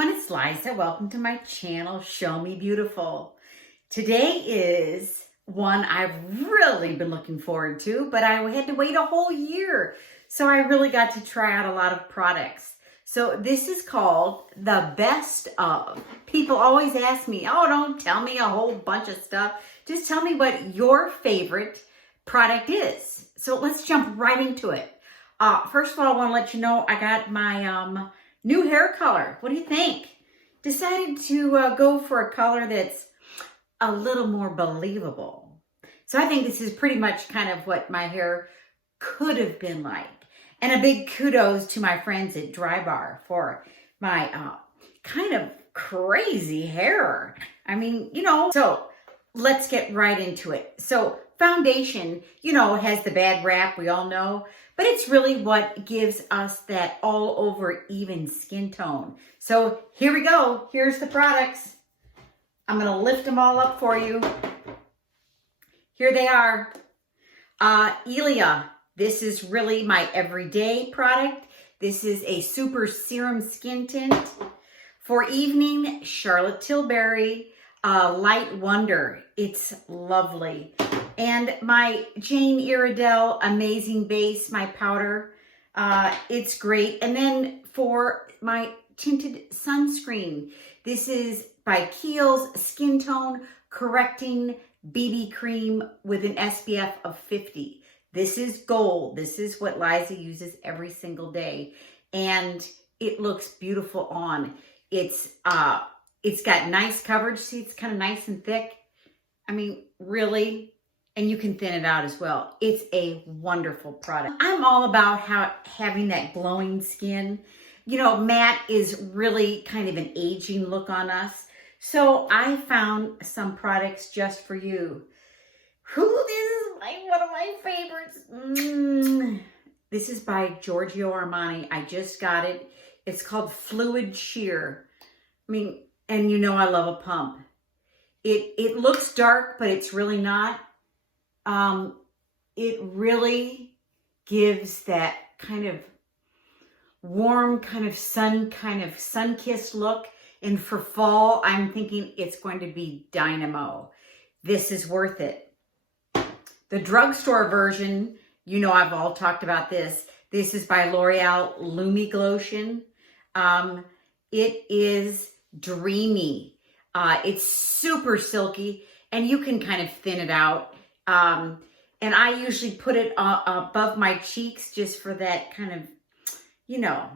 everyone, it's Liza. Welcome to my channel, Show Me Beautiful. Today is one I've really been looking forward to, but I had to wait a whole year. So I really got to try out a lot of products. So this is called the best of. People always ask me, oh, don't tell me a whole bunch of stuff. Just tell me what your favorite product is. So let's jump right into it. First of all, I want to let you know I got my new hair color. What do you think? Decided to go for a color that's a little more believable. So I think this is pretty much kind of what my hair could have been like. And a big kudos to my friends at Dry Bar for my kind of crazy hair. I mean, you know, so let's get right into it. So foundation, you know, has the bad rap, we all know. But it's really what gives us that all over even skin tone. So here we go. Here's the products. I'm going to lift them all up for you. Here they are. Ilia. This is really my everyday product. This is a SuperSerum skin tint. For evening, Charlotte Tilbury Light Wonder. It's lovely. And my Jane Iredale Amazing Base, my powder, it's great. And then for my tinted sunscreen, this is by Kiehl's Skin Tone Correcting BB Cream with an SPF of 50. This is gold. This is what Liza uses every single day. And it looks beautiful on. It's got nice coverage. See, it's kind of nice and thick. I mean, really. And you can thin it out as well. It's a wonderful product. I'm all about having that glowing skin. You know, matte is really kind of an aging look on us. So I found some products just for you. This is one of my favorites. This is by Giorgio Armani. I just got it. It's called Fluid Sheer. I mean, and you know I love a pump. It looks dark, but it's really not. It really gives that kind of warm, kind of sun-kissed look. And for fall, I'm thinking it's going to be dynamo. This is worth it. The drugstore version, you know I've all talked about this. This is by Loreal Lumi Glotion. It is dreamy. It's super silky, and you can kind of thin it out. And I usually put it above my cheeks just for that kind of, you know,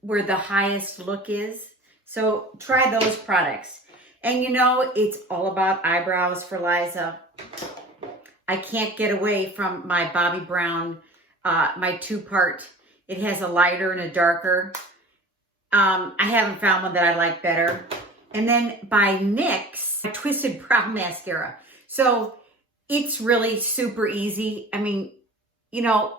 where the highest look is. So try those products. And you know, it's all about eyebrows for Liza. I can't get away from my Bobbi Brown, my two-part. It has a lighter and a darker. I haven't found one that I like better. And then by NYX Twisted Brow Mascara. So it's really super easy. I mean, you know,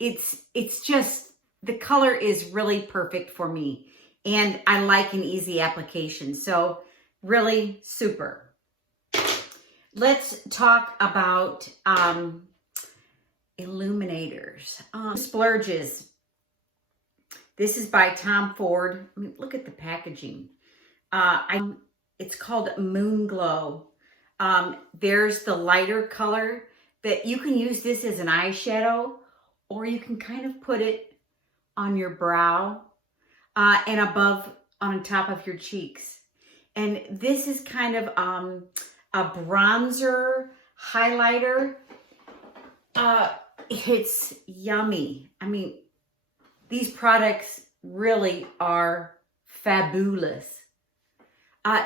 it's just, the color is really perfect for me. And I like an easy application. So really super. Let's talk about Illuminators. Splurges. This is by Tom Ford. I mean, look at the packaging. It's called Moon Glow. There's the lighter color that you can use this as an eyeshadow, or you can kind of put it on your brow and above on top of your cheeks. And this is kind of a bronzer highlighter. It's yummy. I mean, these products really are fabulous.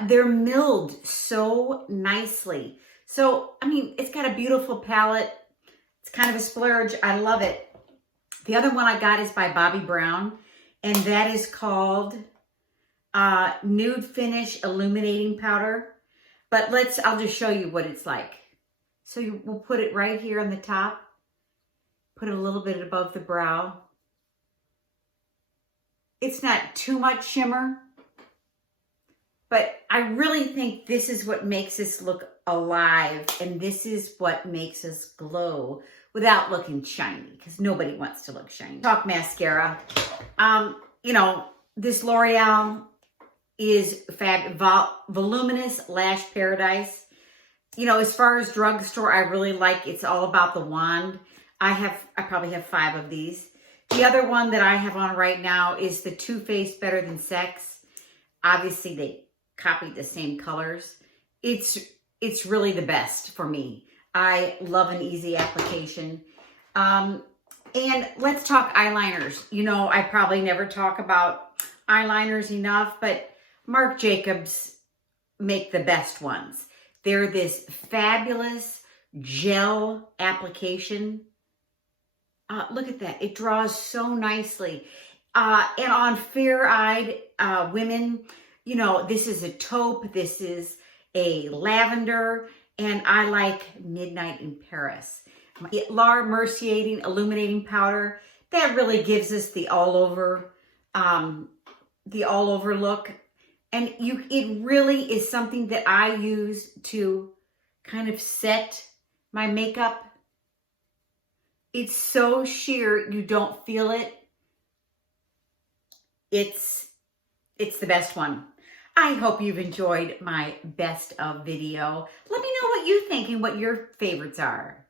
They're milled so nicely. So, I mean, it's got a beautiful palette. It's kind of a splurge. I love it. The other one I got is by Bobbi Brown, and that is called Nude Finish Illuminating Powder. But I'll just show you what it's like. So we'll put it right here on the top. Put it a little bit above the brow. It's not too much shimmer. But I really think this is what makes us look alive, and this is what makes us glow without looking shiny, because nobody wants to look shiny. Talk mascara. You know, this L'Oreal is Voluminous Lash Paradise. You know, as far as drugstore, I really like It's All About the Wand. I probably have 5 of these. The other one that I have on right now is the Too Faced Better Than Sex. Obviously, they copied the same colors. It's really the best for me. I love an easy application. And let's talk eyeliners. You know, I probably never talk about eyeliners enough, but Marc Jacobs make the best ones. They're this fabulous gel application. Look at that. It draws so nicely. And on fair-eyed women, you know, this is a taupe, this is a lavender, and I like Midnight in Paris. Mercier Illuminating Powder, that really gives us the all-over look. And it really is something that I use to kind of set my makeup. It's so sheer, you don't feel it. It's the best one. I hope you've enjoyed my best of video. Let me know what you think and what your favorites are.